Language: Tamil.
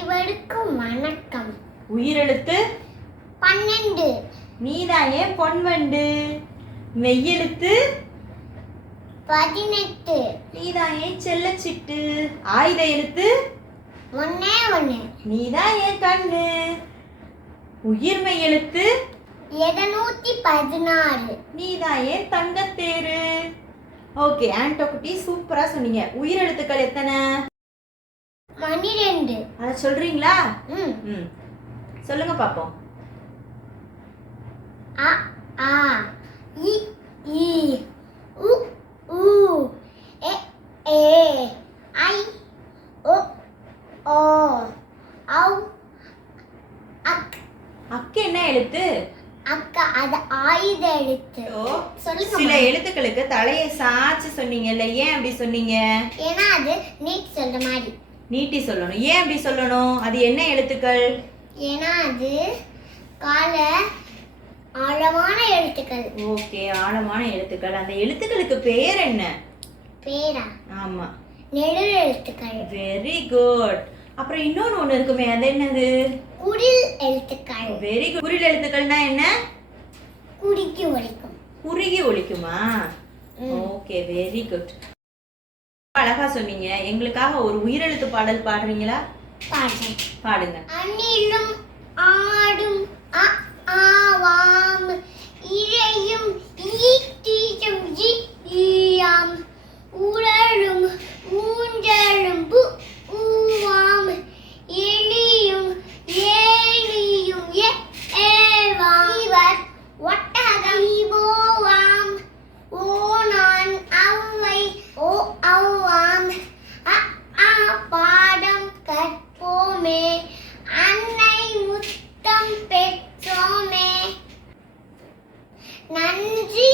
அனைவருக்கும் வணக்கம். உயிரெழுத்து 12. நீதாயே பொன்வண்டு. மெய்யெழுத்து 18. நீதாயே செல்லச்சிட்டு. ஆயுத எழுத்து ஒன்னே ஒன்று. நீதாயே கண்ணு. உயிர்மெய் எழுத்து 716. நீதாயே தங்கத்தேரு. ஓகே, ஆண்டோ குட்டி சூப்பரா சொன்னீங்க. உயிரெழுத்துக்கள் எத்தனை? 12. அத சொல்றீங்களா? ம். சொல்லுங்க பாப்போம். அ ஆ இ ஈ உ ஊ எ ஏ ஐ ஒ ஓ ஔ அக். அக்கு என்ன எழுத்து? அக்கா, அது ஆயுத எழுத்து. சொல்லுங்க. சில எழுத்துக்களுக்கு தலையை சாய்ச்சு சொன்னீங்கல்ல, ஏன் அப்படி சொன்னீங்க? ஏன்னா அது நீட் சொல்ற மாதிரி. நீட்டி சொல்லணும். ஏன் அப்படி சொல்லணும்? அது என்ன எழுத்துக்கள்? ஏன்னா அது கால ஆழமான எழுத்துக்கள். ஓகே, ஆழமான எழுத்துக்கள். அந்த எழுத்துக்களுக்கு பெயர் என்ன? பேரா? ஆமா, நெடுல் எழுத்துக்கள். Very good. அப்புறம் இன்னொன்னு ஒண்ணு இருக்குமே, அது என்னது? குரில் எழுத்துக்கள். Very good. குறில் எழுத்துக்கள்னா என்ன? குறுக்கி ஒலிக்கும். குறுகி ஒலிக்குமா? Okay, very good. அழகா சொன்னீங்க. எங்களுக்காக ஒரு உயிரெழுத்து பாடல் பாடுறீங்களா? பாடுங்க. அணிலும் ஆடும் அ ஆவாம் இழையும் ஈட்டியும் ஈயாம் உரலும் ஊஞ்சலும் பு ஊவாம் எலியும் ஏலியும் ஏவாம் இவர் ஒட்டகம் ஈவோவாம் ஓனான் அவ்வை ஓ அவ்வாம் அ பாடம் கற்போமே அன்னை முத்தம் பெற்றோமே. நன்றி.